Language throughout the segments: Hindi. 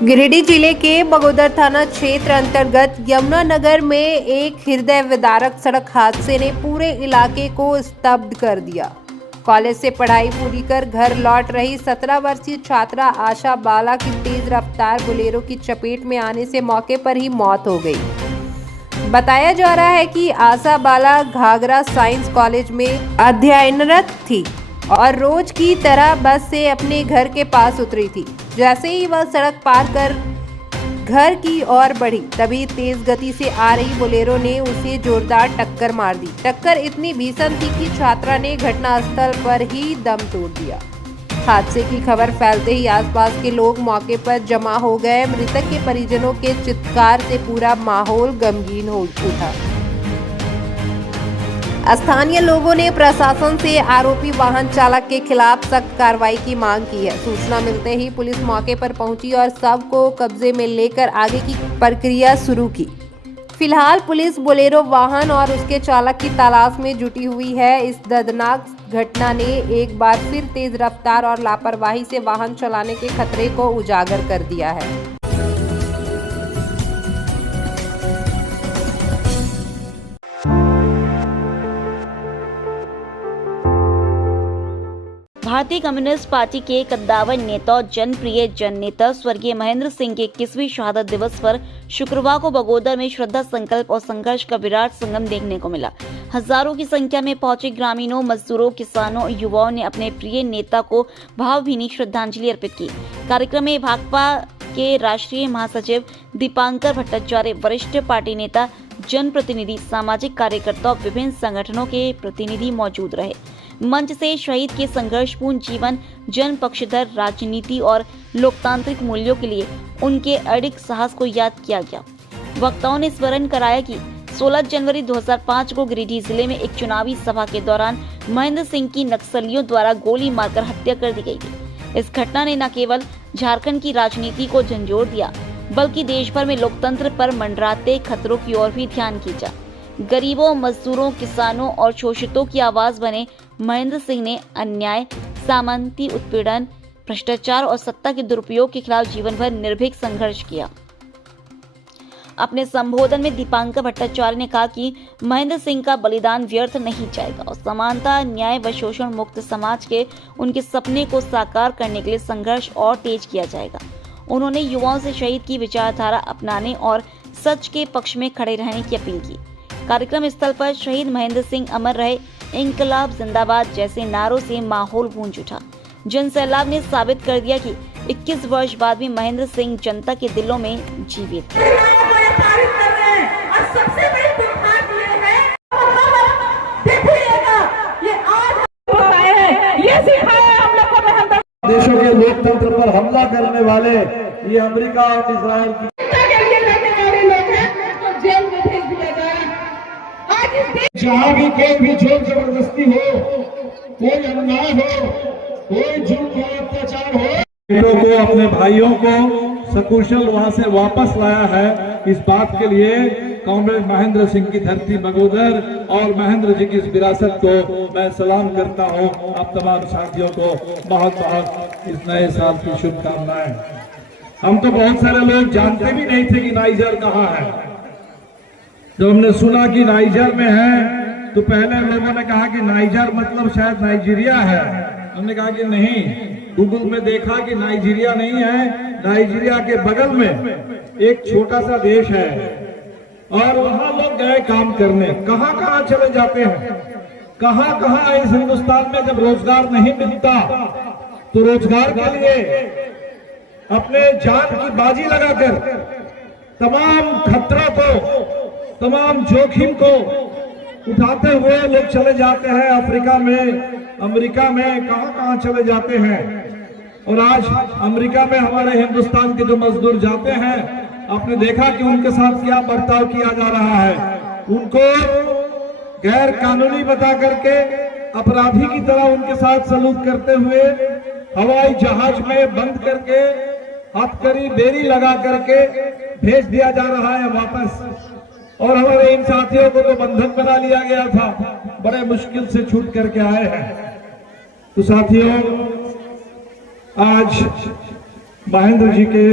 गिरिडीह जिले के बगोदर थाना क्षेत्र अंतर्गत यमुनानगर में एक हृदय विदारक सड़क हादसे ने पूरे इलाके को स्तब्ध कर दिया। कॉलेज से पढ़ाई पूरी कर घर लौट रही 17 वर्षीय छात्रा आशा बाला की तेज रफ्तार बोलेरो की चपेट में आने से मौके पर ही मौत हो गई। बताया जा रहा है कि आशा बाला घाघरा साइंस कॉलेज में अध्ययनरत थी और रोज की तरह बस से अपने घर के पास उतरी थी। जैसे ही वह सड़क पार कर घर की ओर बढ़ी, तभी तेज गति से आ रही बोलेरो ने उसे जोरदार टक्कर मार दी। टक्कर इतनी भीषण थी कि छात्रा ने घटनास्थल पर ही दम तोड़ दिया। हादसे की खबर फैलते ही आसपास के लोग मौके पर जमा हो गए। मृतक के परिजनों के चित्कार से पूरा माहौल गमगीन हो उठा। स्थानीय लोगों ने प्रशासन से आरोपी वाहन चालक के खिलाफ सख्त कार्रवाई की मांग की है। सूचना मिलते ही पुलिस मौके पर पहुंची और शव को कब्जे में लेकर आगे की प्रक्रिया शुरू की। फिलहाल पुलिस बोलेरो वाहन और उसके चालक की तलाश में जुटी हुई है। इस दर्दनाक घटना ने एक बार फिर तेज रफ्तार और लापरवाही से वाहन चलाने के खतरे को उजागर कर दिया है। भारतीय कम्युनिस्ट पार्टी के कद्दावर नेता और जनप्रिय जननेता स्वर्गीय महेंद्र सिंह के 21वीं शहादत दिवस पर शुक्रवार को बगोदर में श्रद्धा संकल्प और संघर्ष का विराट संगम देखने को मिला। हजारों की संख्या में पहुंचे ग्रामीणों, मजदूरों, किसानों और युवाओं ने अपने प्रिय नेता को भावभीनी श्रद्धांजलि अर्पित की। कार्यक्रम में भाकपा के राष्ट्रीय महासचिव दीपांकर भट्टाचार्य, वरिष्ठ पार्टी नेता, जनप्रतिनिधि, सामाजिक कार्यकर्ता और विभिन्न संगठनों के प्रतिनिधि मौजूद रहे। मंच से शहीद के संघर्षपूर्ण जीवन, जन पक्षधर राजनीति और लोकतांत्रिक मूल्यों के लिए उनके अडिग साहस को याद किया गया। वक्ताओं ने स्मरण कराया कि 16 जनवरी 2005 को गिरिडीह जिले में एक चुनावी सभा के दौरान महेंद्र सिंह की नक्सलियों द्वारा गोली मारकर हत्या कर दी गई थी। इस घटना ने न केवल झारखंड की राजनीति को झंझोर दिया, बल्कि देश भर में लोकतंत्र पर मंडराते खतरों की ओर भी ध्यान खींचा। गरीबों, मजदूरों, किसानों और शोषितों की आवाज बने महेंद्र सिंह ने अन्याय, सामंती उत्पीड़न, भ्रष्टाचार और सत्ता के दुरुपयोग के खिलाफ जीवन भर निर्भीक संघर्ष किया। अपने संबोधन में दीपांकर भट्टाचार्य ने कहा कि महेंद्र सिंह का बलिदान व्यर्थ नहीं जाएगा और समानता, न्याय व शोषण मुक्त समाज के उनके सपने को साकार करने के लिए संघर्ष और तेज किया जाएगा। उन्होंने युवाओं से शहीद की विचारधारा अपनाने और सच के पक्ष में खड़े रहने की अपील की। कार्यक्रम स्थल पर शहीद महेंद्र सिंह अमर रहे, इंकलाब जिंदाबाद जैसे नारों से माहौल गूंज उठा। जन सैलाब ने साबित कर दिया कि 21 वर्ष बाद भी महेंद्र सिंह जनता के दिलों में जीवित है। देशों के लोकतंत्र पर हमला करने वाले ये अमेरिका और इजराइल की जहाँ भी कोई भी जोर जबरदस्ती हो, कोई अन्याय हो, कोई जुल्म हो, अत्याचार हो, बेटों को, अपने भाइयों को सकुशल वहां से वापस लाया है। इस बात के लिए कॉमरेड महेंद्र सिंह की धरती बगोदर और महेंद्र जी की इस विरासत को मैं सलाम करता हूं। आप तमाम साथियों को बहुत बहुत इस नए साल की शुभकामनाएं। हम तो बहुत सारे लोग जानते भी नहीं थे कि नाइजर कहाँ है। जब हमने सुना कि नाइजर में है तो पहले लोगों ने कहा कि नाइजर मतलब शायद नाइजीरिया है। हमने कहा कि नहीं, गूगल में देखा कि नाइजीरिया नहीं है, नाइजीरिया के बगल में एक छोटा सा देश है और वहां लोग गए काम करने। कहां कहां चले जाते हैं, कहां कहां इस हिंदुस्तान में जब रोजगार नहीं मिलता तो रोजगार के लिए अपने जान की बाजी लगाकर तमाम खतरा को, तमाम जोखिम को उठाते हुए लोग चले जाते हैं। अफ्रीका में, अमेरिका में, कहां चले जाते हैं। और आज अमेरिका में हमारे हिंदुस्तान के जो मजदूर जाते हैं, आपने देखा कि उनके साथ क्या बर्ताव किया जा रहा है। उनको गैर कानूनी बता करके अपराधी की तरह उनके साथ सलूक करते हुए हवाई जहाज में बंद करके हथकड़ी बेड़ी लगा करके भेज दिया जा रहा है वापस। और हमारे इन साथियों को तो बंधक बना लिया गया था, बड़े मुश्किल से छूट करके आए हैं। तो साथियों, आज महेंद्र जी के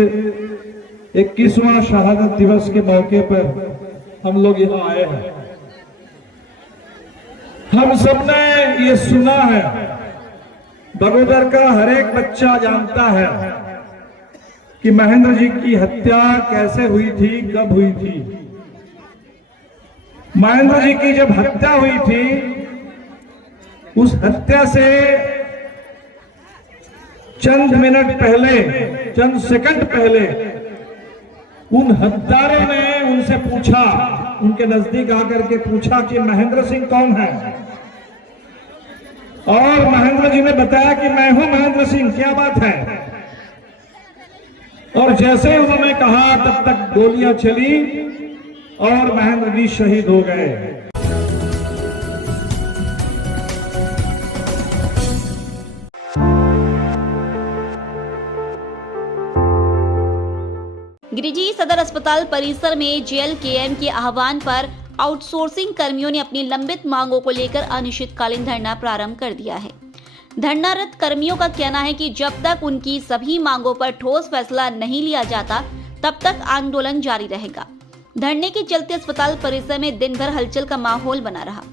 21वां शहादत दिवस के मौके पर हम लोग यहाँ आए हैं। हम सबने ये सुना है, बगोदर का हर एक बच्चा जानता है कि महेंद्र जी की हत्या कैसे हुई थी, कब हुई थी। महेंद्र जी की जब हत्या हुई थी, उस हत्या से चंद मिनट पहले, चंद सेकंड पहले उन हत्यारों ने उनसे पूछा, उनके नजदीक आकर के पूछा कि महेंद्र सिंह कौन है, और महेंद्र जी ने बताया कि मैं हूं महेंद्र सिंह, क्या बात है। और जैसे ही उन्होंने कहा तब तक गोलियां चली और महेंद्र जी शहीद हो गए। गिरिडीह सदर अस्पताल परिसर में जेएलकेएम के आह्वान पर आउटसोर्सिंग कर्मियों ने अपनी लंबित मांगों को लेकर अनिश्चितकालीन धरना प्रारंभ कर दिया है। धरनारत कर्मियों का कहना है कि जब तक उनकी सभी मांगों पर ठोस फैसला नहीं लिया जाता, तब तक आंदोलन जारी रहेगा। धरने के चलते अस्पताल परिसर में दिन भर हलचल का माहौल बना रहा।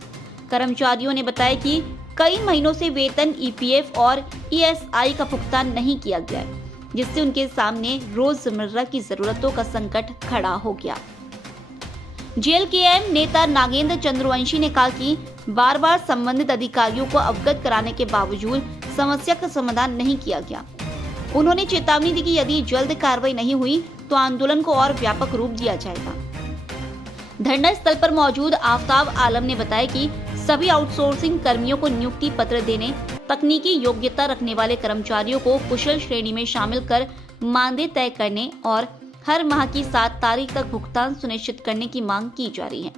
कर्मचारियों ने बताया कि कई महीनों से वेतन, ईपीएफ और ईएसआई का भुगतान नहीं किया गया है, जिससे उनके सामने रोजमर्रा की जरूरतों का संकट खड़ा हो गया। जेएलकेएम नेता नागेंद्र चंद्रवंशी ने कहा कि बार बार संबंधित अधिकारियों को अवगत कराने के बावजूद समस्या का समाधान नहीं किया गया। उन्होंने चेतावनी दी कि यदि जल्द कार्रवाई नहीं हुई तो आंदोलन को और व्यापक रूप दिया जाएगा। धरना स्थल पर मौजूद आफ्ताब आलम ने बताया कि सभी आउटसोर्सिंग कर्मियों को नियुक्ति पत्र देने, तकनीकी योग्यता रखने वाले कर्मचारियों को कुशल श्रेणी में शामिल कर मानदेय तय करने और हर माह की 7 तारीख तक भुगतान सुनिश्चित करने की मांग की जा रही है।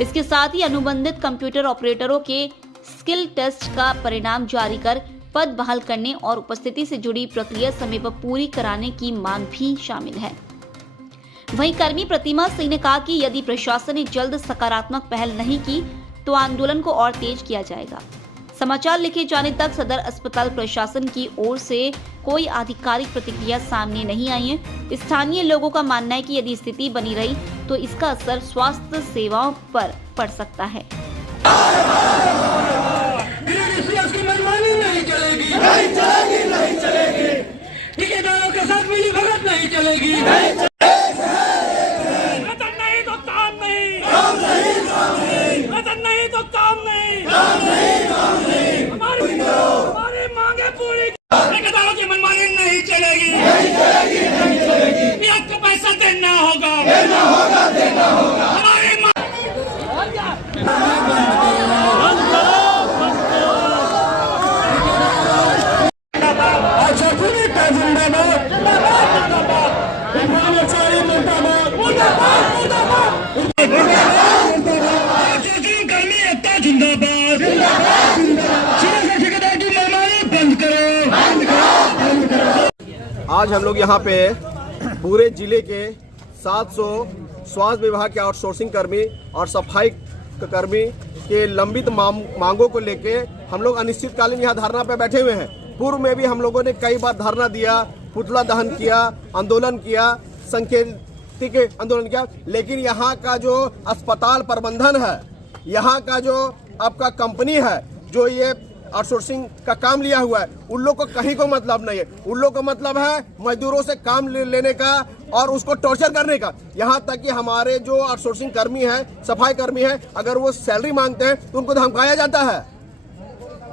इसके साथ ही अनुबंधित कंप्यूटर ऑपरेटरों के स्किल टेस्ट का परिणाम जारी कर पद बहाल करने और उपस्थिति से जुड़ी प्रक्रिया समय पर पूरी कराने की मांग भी शामिल है। वहीं कर्मी प्रतिमा सिंह ने कहा कि यदि प्रशासन ने जल्द सकारात्मक पहल नहीं की तो आंदोलन को और तेज किया जाएगा। समाचार लिखे जाने तक सदर अस्पताल प्रशासन की ओर से कोई आधिकारिक प्रतिक्रिया सामने नहीं आई है। स्थानीय लोगों का मानना है कि यदि स्थिति बनी रही तो इसका असर स्वास्थ्य सेवाओं पर पड़ सकता है। ठेकेदारों के साथ मिली भगत नहीं चलेगी। वेतन नहीं तो काम नहीं, वेतन नहीं तो काम नहीं। हमारी मांगे पूरी, ठेकेदारों की मनमानी नहीं चलेगी। ब्याज का पैसा देना होगा। हमारी आज हम लोग यहाँ पे पूरे जिले के 700 स्वास्थ्य विभाग के आउटसोर्सिंग कर्मी और सफाई कर्मी के लंबित मांगों को लेके हम लोग अनिश्चितकालीन यहाँ धरना पे बैठे हुए हैं। पूर्व में भी हम लोगों ने कई बार धरना दिया, पुतला दहन किया, आंदोलन किया, सांकेतिक आंदोलन किया, लेकिन यहाँ का जो अस्पताल प्रबंधन है, यहाँ का जो आपका कंपनी है जो ये आउटसोर्सिंग का काम लिया हुआ है, उन लोग को कहीं को मतलब नहीं है। उन लोग को मतलब है मजदूरों से काम लेने का और उसको टॉर्चर करने का। यहाँ तक कि हमारे जो आउटसोर्सिंग कर्मी है, सफाई कर्मी है, अगर वो सैलरी मांगते हैं तो उनको धमकाया जाता है,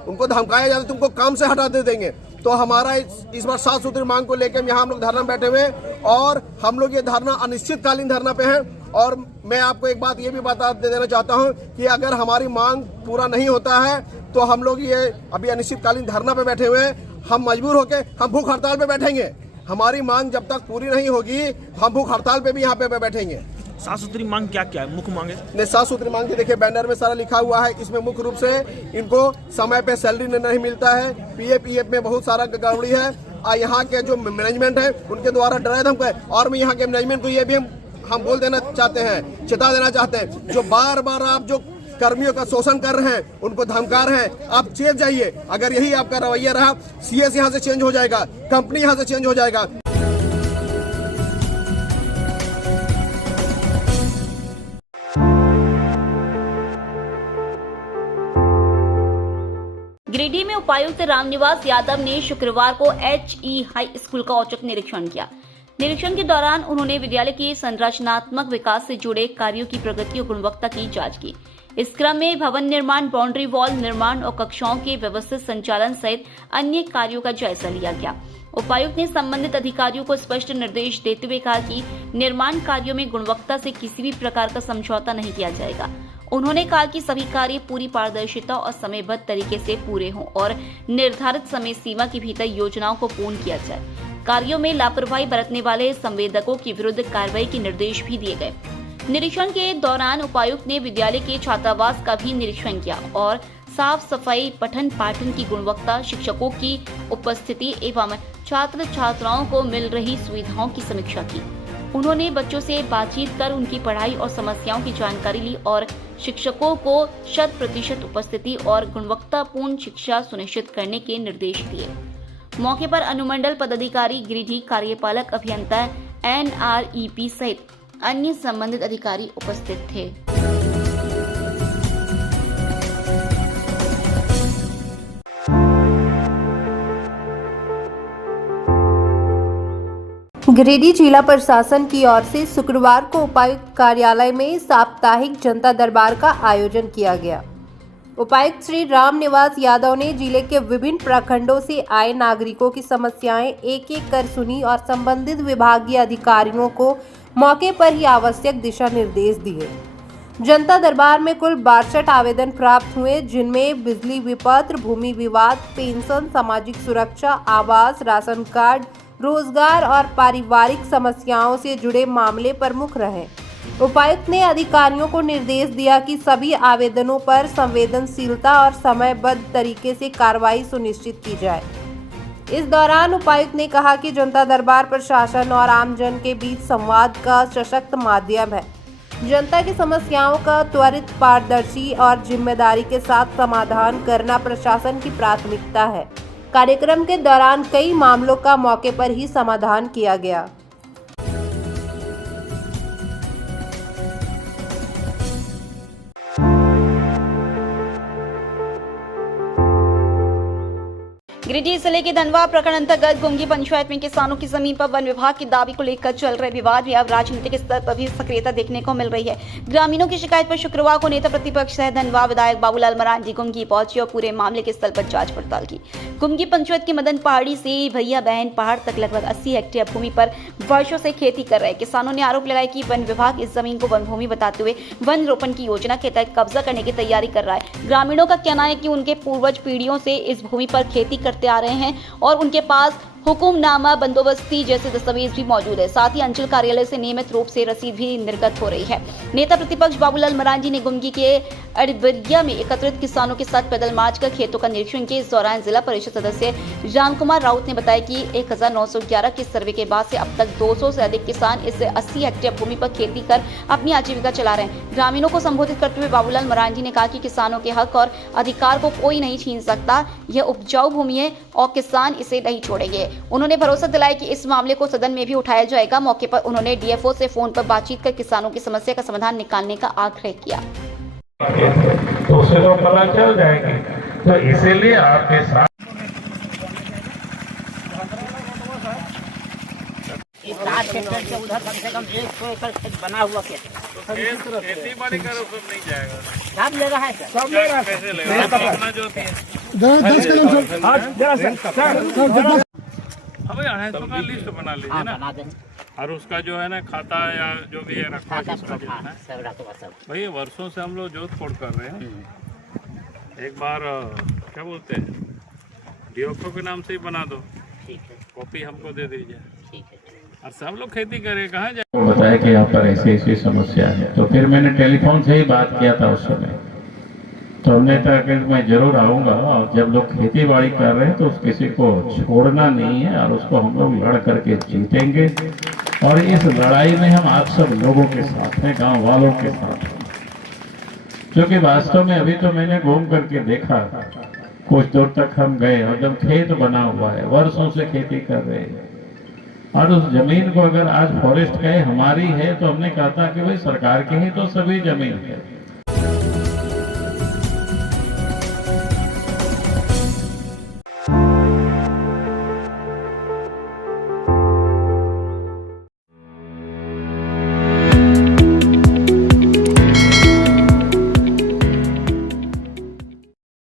तुमको काम से हटा दे देंगे। तो हमारा इस बार 7 सूत्री मांग को लेकर यहाँ हम लोग धरना बैठे हुए हैं और हम लोग ये धरना अनिश्चितकालीन धरना पे है। और मैं आपको एक बात ये भी बता देना चाहता हूँ कि अगर हमारी मांग पूरा नहीं होता है तो हम लोग ये अभी अनिश्चितकालीन धरना पे बैठे हुए हैं। हम मजबूर होकर हम भूख हड़ताल पे बैठेंगे। हमारी मांग जब तक पूरी नहीं होगी हम भूख हड़ताल पे भी यहाँ पे बैठेंगे। 7 सूत्री मांग क्या क्या है? मुख्य मांगे ने 7 सूत्री मांग की देखिए बैनर में सारा लिखा हुआ है। इसमें मुख्य रूप से इनको समय पे सैलरी नहीं मिलता है, पीएफ में बहुत सारा गड़बड़ी है। यहाँ के जो मैनेजमेंट है उनके द्वारा डराया धमका है। और मैं यहाँ के मैनेजमेंट को ये भी हम बोल देना चाहते हैं, चेता देना चाहते हैं, जो बार बार आप जो कर्मियों का शोषण कर रहे हैं, उनको धमका रहे हैं, आप चेत जाइए। अगर यही आपका रवैया रहा, सीएस यहाँ से चेंज हो जाएगा, कंपनी यहाँ से चेंज हो जाएगा। गिरिडीह में उपायुक्त रामनिवास यादव ने शुक्रवार को HE हाई स्कूल का औचक निरीक्षण किया। निरीक्षण के दौरान उन्होंने विद्यालय के संरचनात्मक विकास से जुड़े कार्यों की प्रगति और गुणवत्ता की जांच की। इस क्रम में भवन निर्माण, बाउंड्री वॉल निर्माण और कक्षाओं के व्यवस्थित संचालन सहित अन्य कार्यों का जायजा लिया गया। उपायुक्त ने संबंधित अधिकारियों को स्पष्ट निर्देश देते हुए कहा कि निर्माण कार्यों में गुणवत्ता से किसी भी प्रकार का समझौता नहीं किया जाएगा। उन्होंने कहा कि सभी कार्य पूरी पारदर्शिता और समयबद्ध तरीके से पूरे हों और निर्धारित समय सीमा के भीतर योजनाओं को पूर्ण किया जाए। कार्यों में लापरवाही बरतने वाले संवेदकों के विरुद्ध कार्रवाई के निर्देश भी दिए गए। निरीक्षण के दौरान उपायुक्त ने विद्यालय के छात्रावास का भी निरीक्षण किया और साफ सफाई, पठन पाठन की गुणवत्ता, शिक्षकों की उपस्थिति एवं छात्र छात्राओं को मिल रही सुविधाओं की समीक्षा की। उन्होंने बच्चों से बातचीत कर उनकी पढ़ाई और समस्याओं की जानकारी ली और शिक्षकों को 100% उपस्थिति और गुणवत्तापूर्ण शिक्षा सुनिश्चित करने के निर्देश दिए। मौके पर अनुमंडल पदाधिकारी, गिरिडीह कार्यपालक अभियंता NREP सहित अन्य संबंधित अधिकारी उपस्थित थे। गिरिडीह जिला प्रशासन की ओर से शुक्रवार को उपायुक्त कार्यालय में साप्ताहिक जनता दरबार का आयोजन किया गया। उपायुक्त श्री रामनिवास यादव ने जिले के विभिन्न प्रखंडों से आए नागरिकों की समस्याएं एक एक कर सुनी और संबंधित विभागीय अधिकारियों को मौके पर ही आवश्यक दिशा निर्देश दिए। जनता दरबार में कुल 62 आवेदन प्राप्त हुए, जिनमें बिजली विपत्र, भूमि विवाद, पेंशन, सामाजिक सुरक्षा, आवास, राशन कार्ड, रोजगार और पारिवारिक समस्याओं से जुड़े मामले प्रमुख रहे। उपायुक्त ने अधिकारियों को निर्देश दिया कि सभी आवेदनों पर संवेदनशीलता और समयबद्ध तरीके से कार्रवाई सुनिश्चित की जाए। इस दौरान उपायुक्त ने कहा कि जनता दरबार प्रशासन और आमजन के बीच संवाद का सशक्त माध्यम है। जनता की समस्याओं का त्वरित, पारदर्शी और जिम्मेदारी के साथ समाधान करना प्रशासन की प्राथमिकता है। कार्यक्रम के दौरान कई मामलों का मौके पर ही समाधान किया गया। गिरिडीह जिले के धनवा प्रखंड अंतर्गत गुमगी पंचायत में किसानों की जमीन पर वन विभाग के दावे को लेकर चल रहे विवाद में अब राजनीतिक स्तर पर भी सक्रियता देखने को मिल रही है। ग्रामीणों की शिकायत पर शुक्रवार को नेता प्रतिपक्ष सह धनवा विधायक बाबूलाल मरांडी गुमगी पहुंचे और पूरे मामले के स्थल पर जांच पड़ताल की। गुमगी पंचायत के मदन पहाड़ी से भैया बहन पहाड़ तक लगभग 80 हेक्टेयर भूमि पर वर्षों से खेती कर रहे किसानों ने आरोप लगाया कि वन विभाग इस जमीन को वन भूमि बताते हुए वन रोपण की योजना के तहत कब्जा करने की तैयारी कर रहा है। ग्रामीणों का कहना है कि उनके पूर्वज पीढ़ियों से इस भूमि पर खेती करते आ रहे हैं और उनके पास हुकुमनामा, बंदोबस्ती जैसे दस्तावेज भी मौजूद है। साथ ही अंचल कार्यालय से नियमित रूप से रसीद भी निर्गत हो रही है। नेता प्रतिपक्ष बाबूलाल मरांडी ने गुमगी के अड़बरिया में एकत्रित किसानों के साथ पैदल मार्च कर खेतों का निरीक्षण किया। इस दौरान जिला परिषद सदस्य रामकुमार राउत ने बताया कि 1911 के सर्वे के बाद से अब तक 200 से अधिक किसान इस 80 हेक्टेयर भूमि पर खेती कर अपनी आजीविका चला रहे हैं। ग्रामीणों को संबोधित करते हुए बाबूलाल मरांडी ने कहा कि किसानों के हक और अधिकार को कोई नहीं छीन सकता। यह उपजाऊ भूमि है और किसान इसे नहीं छोड़ेंगे। उन्होंने भरोसा दिलाया कि इस मामले को सदन में भी उठाया जाएगा। मौके पर उन्होंने डीएफओ से फोन पर बातचीत कर किसानों की समस्या का समाधान निकालने का आग्रह किया। तो उसे तो पता चल जाएगी, तो इसीलिए आपके साथ इस 7 हेक्टेयर से उधर कम से कम 100 एकड़ खेत बना हुआ खेती बाड़ी का रुपये नहीं जाएगा। सब ले रहा है सर, सब ले रहा है। कैसे लेगा? अपना जो हमें 250 का लिस्ट बना लीजिए ना, बना दें और उसका जो है ना खाता या जो भी है रखा उसका जो है ना, भाई वर्षों से हम लोग जोत खोड़ कर रहे हैं। एक बार क्या बोलते हैं, डीएफओ के नाम से ही बना दो, ठीक है, कॉपी हमको दे दीजिए, ठीक है, और सब लोग खेती करें। कहाँ जाए? वो बताया कि यहाँ पर ऐसी ऐसी समस्या है, तो फिर मैंने टेलीफोन से ही बात किया था उस समय। तो हमने कहा कि मैं जरूर आऊँगा, और जब लोग खेती बाड़ी कर रहे हैं तो उस किसी को छोड़ना नहीं है और उसको हम लोग लड़ करके जीतेंगे। और इस लड़ाई में हम आप सब लोगों के साथ हैं, गाँव वालों के साथ हैं, क्योंकि वास्तव में अभी तो मैंने घूम करके देखा, कुछ दूर तक हम गए और जब खेत बना हुआ है, वर्षों से खेती कर रहे हैं, और उस जमीन को अगर आज फॉरेस्ट कहे हमारी है, तो हमने कहा था कि भाई सरकार की ही तो सभी जमीन है,